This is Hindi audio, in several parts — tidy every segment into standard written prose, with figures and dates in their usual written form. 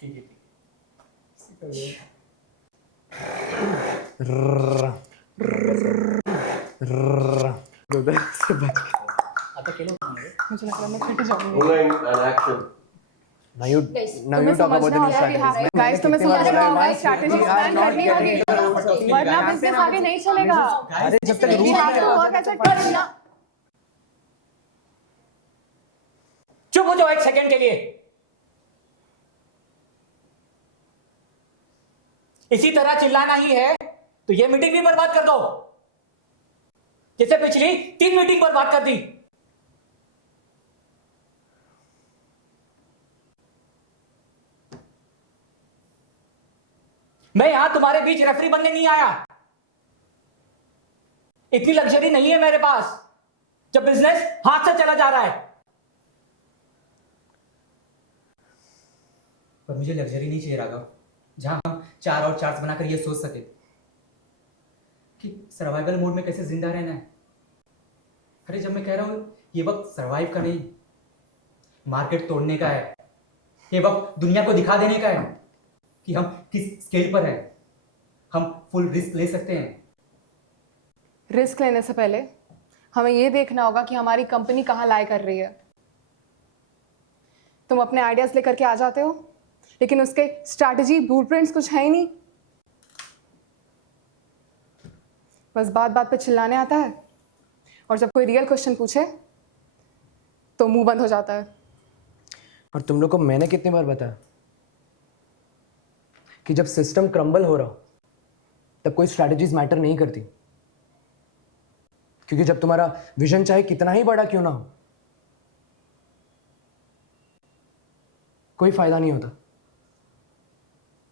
ठीक है ठीक है। आता केलं होतं ना रे? मुझे लग रहा है मैं फट जाऊंगी। Rolling and action. Now you तुम्हें talk about the new समझना होगा strategies. गाइस, तुम्हें समझना होगा strategy We are plan not करनी getting होगी, into the root of the वरना campaign. बिजनेस आगे नहीं चलेगा। अरे जब तक You रूट have to work as a team ना। चुप हो जाओ एक सेकंड के लिए। इसी तरह चिल्लाना ही है तो ये मीटिंग भी बर्बाद कर दो, जैसे पिछली 3 मीटिंग बर्बाद कर दी। मैं यहां तुम्हारे बीच रेफरी बनने नहीं आया। इतनी लग्जरी नहीं है मेरे पास जब बिजनेस हाथ से चला जा रहा है। पर मुझे लग्जरी नहीं चाहिए राघव, जहां हम 4 और चार्ट्स बनाकर ये सोच सके कि सर्वाइवल मोड में कैसे जिंदा रहना है। अरे जब मैं कह रहा हूं ये वक्त सर्वाइव का नहीं, मार्केट तोड़ने का है। ये वक्त दुनिया को दिखा देने का है कि हम किस स्केल पर है, हम फुल रिस्क ले सकते हैं। रिस्क लेने से पहले हमें ये देखना होगा कि हमारी कंपनी कहाँ लाई कर रही है। तुम अपने आइडियाज लेकर के आ जाते हो, लेकिन उसके स्ट्रैटेजी ब्लूप्रिंट्स कुछ है ही नहीं। बस बात बात पे चिल्लाने आता है, और जब कोई रियल क्वेश्चन पूछे तो मुंह बंद हो जाता है। और तुम लोग को मैंने कितनी बार बताया कि जब सिस्टम क्रम्बल हो रहा हो तब कोई स्ट्रैटेजीज मैटर नहीं करती, क्योंकि जब तुम्हारा विजन चाहे कितना ही बड़ा क्यों ना हो, कोई फायदा नहीं होता।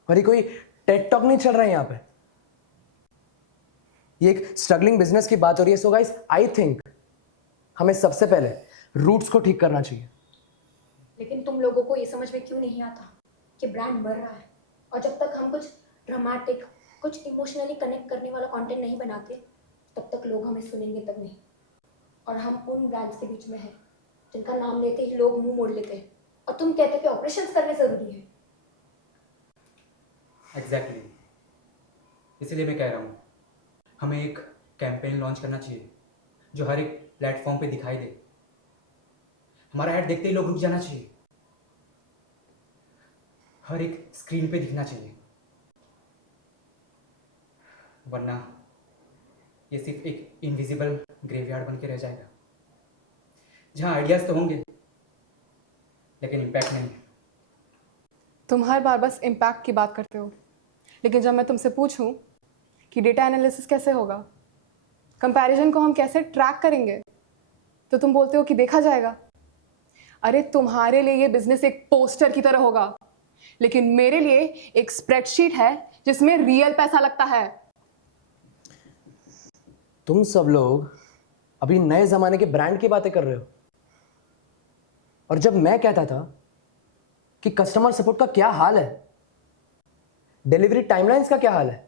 और ये कोई टेड टॉक नहीं चल रहा है यहां पे, ये एक स्ट्रगलिंग बिजनेस की बात हो रही है। सो गाइस, आई थिंक हमें सबसे पहले रूट्स को ठीक करना चाहिए। लेकिन तुम लोगों को ये समझ में क्यों नहीं आता कि ब्रांड मर रहा है, और जब तक हम कुछ ड्रामेटिक, कुछ इमोशनली कनेक्ट करने वाला कंटेंट नहीं बनाते, तब तक लोग हमें सुनेंगे तक नहीं। और हम उन ब्रांड्स के बीच में हैं जिनका नाम लेते ही लोग मुंह मोड़ लेते हैं, और तुम कहते हो कि ऑपरेशंस करने जरूरी है। एग्जैक्टली, इसीलिए मैं कह रहा हूँ हमें एक कैंपेन लॉन्च करना चाहिए जो हर एक प्लेटफॉर्म पे दिखाई दे। हमारा ऐड देखते ही लोग रुक जाना चाहिए, हर एक स्क्रीन पे दिखना चाहिए, वरना ये सिर्फ एक इनविजिबल ग्रेवयार्ड बन के रह जाएगा, जहां आइडियाज तो होंगे लेकिन इम्पैक्ट नहीं। तुम हर बार बस इम्पैक्ट की बात करते हो, लेकिन जब मैं तुमसे पूछूं कि डेटा एनालिसिस कैसे होगा, कंपैरिजन को हम कैसे ट्रैक करेंगे, तो तुम बोलते हो कि देखा जाएगा। अरे तुम्हारे लिए ये बिजनेस एक पोस्टर की तरह होगा, लेकिन मेरे लिए एक स्प्रेडशीट है जिसमें रियल पैसा लगता है। तुम सब लोग अभी नए जमाने के ब्रांड की बातें कर रहे हो, और जब मैं कहता था कि कस्टमर सपोर्ट का क्या हाल है, डिलीवरी टाइमलाइंस का क्या हाल है,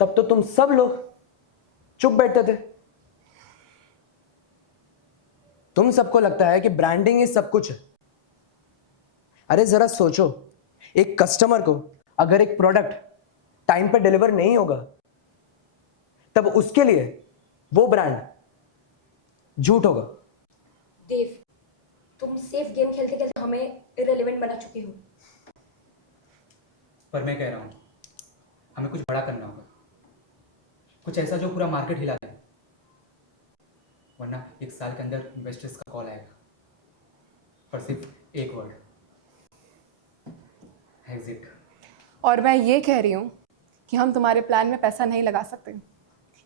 तब तो तुम सब लोग चुप बैठते थे। तुम सबको लगता है कि ब्रांडिंग ही सब कुछ है। अरे जरा सोचो, एक कस्टमर को अगर एक प्रोडक्ट टाइम पे डिलीवर नहीं होगा, तब उसके लिए वो ब्रांड झूठ होगा। देव, तुम सेफ गेम खेलते खेलते हमें इररिलेवेंट बना चुके हो। पर मैं कह रहा हूँ हमें कुछ बड़ा करना होगा, कुछ ऐसा जो पूरा मार्केट हिला दे, वरना 1 साल के अंदर इन्वेस्टर्स का कॉल आएगा और सिर्फ एक वर्ड, एग्जिट। और मैं ये कह रही हूँ कि हम तुम्हारे प्लान में पैसा नहीं लगा सकते,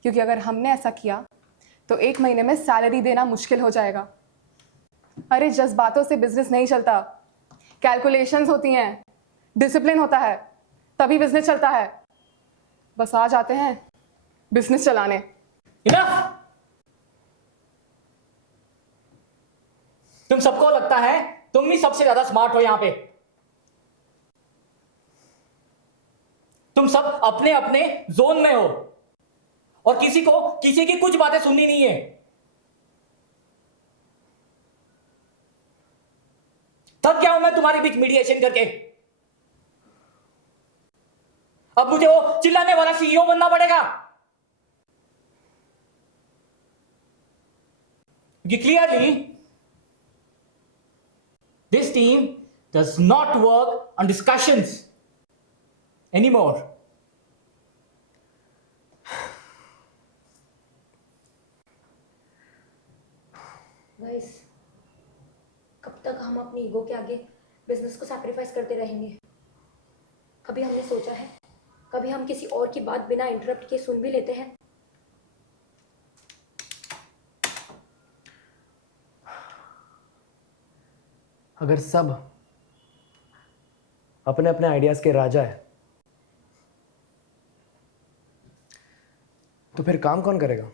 क्योंकि अगर हमने ऐसा किया तो 1 महीने में सैलरी देना मुश्किल हो जाएगा। अरे जज्बातों से बिजनेस नहीं चलता, कैलकुलेशंस होती हैं, डिसिप्लिन होता है, तभी बिजनेस चलता है। बस आ जाते हैं बिजनेस चलाने। इनफ! तुम सबको लगता है तुम ही सबसे ज्यादा स्मार्ट हो यहां पे। तुम सब अपने अपने जोन में हो और किसी को किसी की कुछ बातें सुननी नहीं है। थक गया हूं मैं तुम्हारे बीच मीडिएशन करके। अब मुझे वो चिल्लाने वाला सीईओ बनना पड़ेगा। Clearly, this team does not work on discussions anymore. Guys, कब तक हम अपनी ईगो के आगे बिजनेस को सैक्रिफाइस करते रहेंगे? कभी हमने सोचा है, कभी हम किसी और की बात बिना इंटरप्ट किए सुन भी लेते हैं? अगर सब अपने अपने आइडियाज के राजा है तो फिर काम कौन करेगा?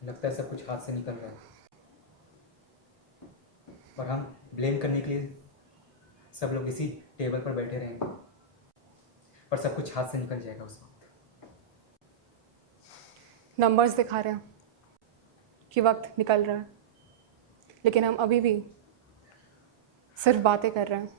लगता है सब कुछ हाथ से निकल रहा है और हम ब्लेम करने के लिए सब लोग इसी टेबल पर बैठे रहेंगे और सब कुछ हाथ से निकल जाएगा उस वक्त। नंबर्स दिखा रहे हैं कि वक्त निकल रहा है, लेकिन हम अभी भी सिर्फ बातें कर रहे हैं।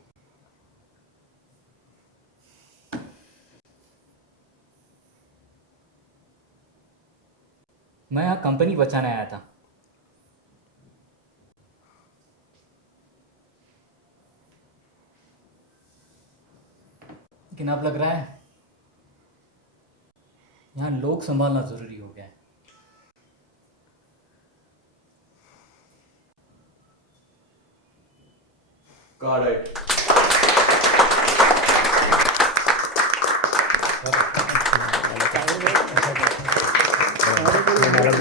मैं यहाँ कंपनी बचाने आया था। लेकिन अब लग रहा है यहाँ लोग संभालना जरूरी हो गया है। Got it. हमारा